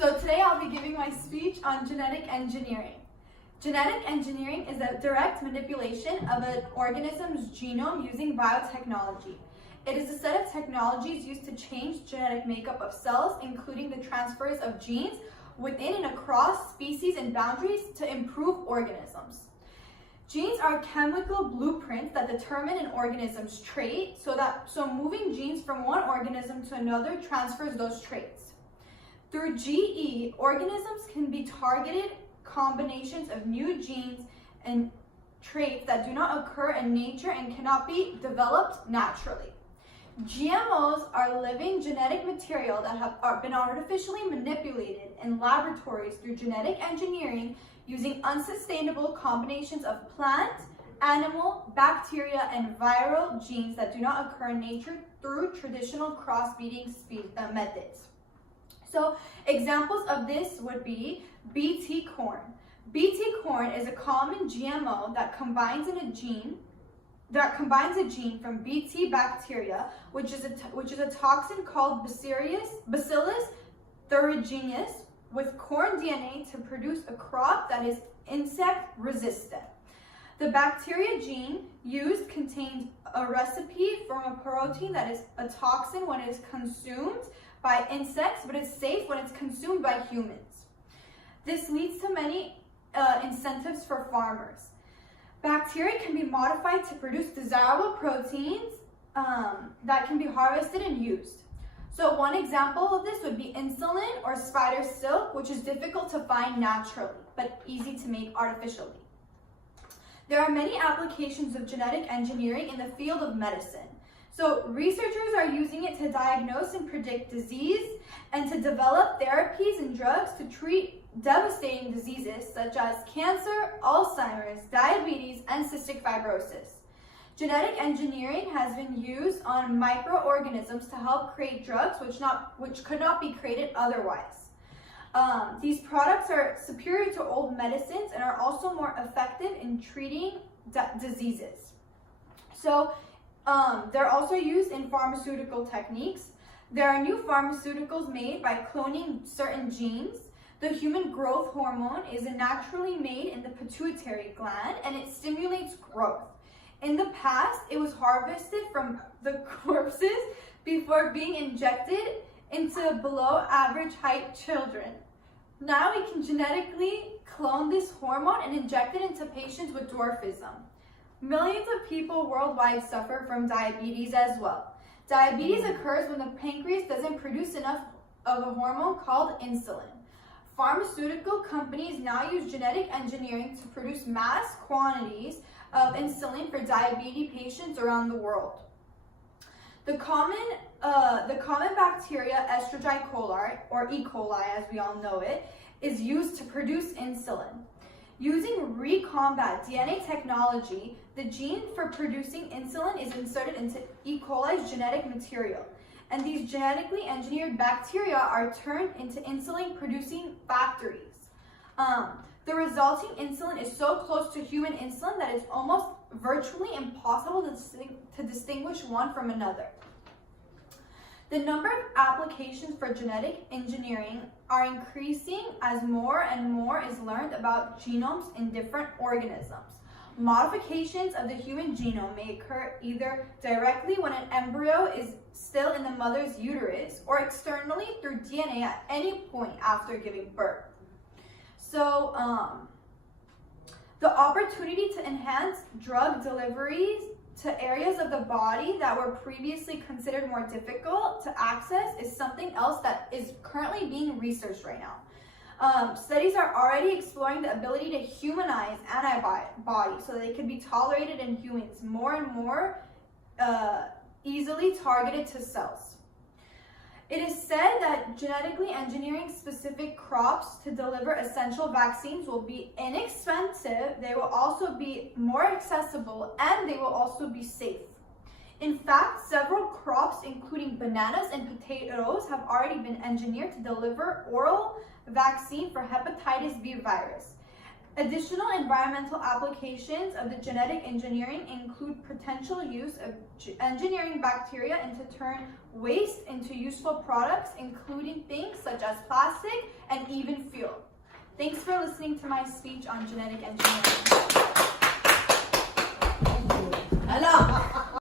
So today I'll be giving my speech on genetic engineering. Genetic engineering is a direct manipulation of an organism's genome using biotechnology. It is a set of technologies used to change genetic makeup of cells, including the transfers of genes within and across species and boundaries to improve organisms. Genes are chemical blueprints that determine an organism's trait, so moving genes from one organism to another transfers those traits. Through GE, organisms can be targeted combinations of new genes and traits that do not occur in nature and cannot be developed naturally. GMOs are living genetic material that have been artificially manipulated in laboratories through genetic engineering using unsustainable combinations of plant, animal, bacteria, and viral genes that do not occur in nature through traditional crossbreeding methods. So examples of this would be Bt corn. Bt corn is a common GMO that combines a gene from Bt bacteria, which is a toxin called Bacillus thuringiensis, with corn DNA to produce a crop that is insect resistant. The bacteria gene used contains a recipe from a protein that is a toxin when it is consumed by insects, but it's safe when it's consumed by humans. This leads to many incentives for farmers. Bacteria can be modified to produce desirable proteins that can be harvested and used. So one example of this would be insulin or spider silk, which is difficult to find naturally, but easy to make artificially. There are many applications of genetic engineering in the field of medicine. So researchers are using it to diagnose and predict disease and to develop therapies and drugs to treat devastating diseases such as cancer, Alzheimer's, diabetes, and cystic fibrosis. Genetic engineering has been used on microorganisms to help create drugs which could not be created otherwise. These products are superior to old medicines and are also more effective in treating diseases. So they're also used in pharmaceutical techniques. There are new pharmaceuticals made by cloning certain genes. The human growth hormone is naturally made in the pituitary gland and it stimulates growth. In the past, it was harvested from the corpses before being injected into below average height children. Now we can genetically clone this hormone and inject it into patients with dwarfism. Millions of people worldwide suffer from diabetes as well. Diabetes occurs when the pancreas doesn't produce enough of a hormone called insulin. Pharmaceutical companies now use genetic engineering to produce mass quantities of insulin for diabetes patients around the world. The common bacteria Escherichia coli, or E. coli as we all know it, is used to produce insulin. Using recombat DNA technology, the gene for producing insulin is inserted into E. coli's genetic material, and these genetically engineered bacteria are turned into insulin-producing factories. The resulting insulin is so close to human insulin that it's almost virtually impossible to distinguish one from another. The number of applications for genetic engineering are increasing as more and more is learned about genomes in different organisms. Modifications of the human genome may occur either directly when an embryo is still in the mother's uterus or externally through DNA at any point after giving birth. So, the opportunity to enhance drug deliveries to areas of the body that were previously considered more difficult to access is something else that is currently being researched right now. Studies are already exploring the ability to humanize antibodies so that they can be tolerated in humans more and more easily targeted to cells. It is said that genetically engineering specific crops to deliver essential vaccines will be inexpensive, they will also be more accessible, and they will also be safe. In fact, several crops, including bananas and potatoes, have already been engineered to deliver oral vaccine for hepatitis B virus. Additional environmental applications of the genetic engineering include potential use of engineering bacteria to turn waste into useful products, including things such as plastic and even fuel. Thanks for listening to my speech on genetic engineering.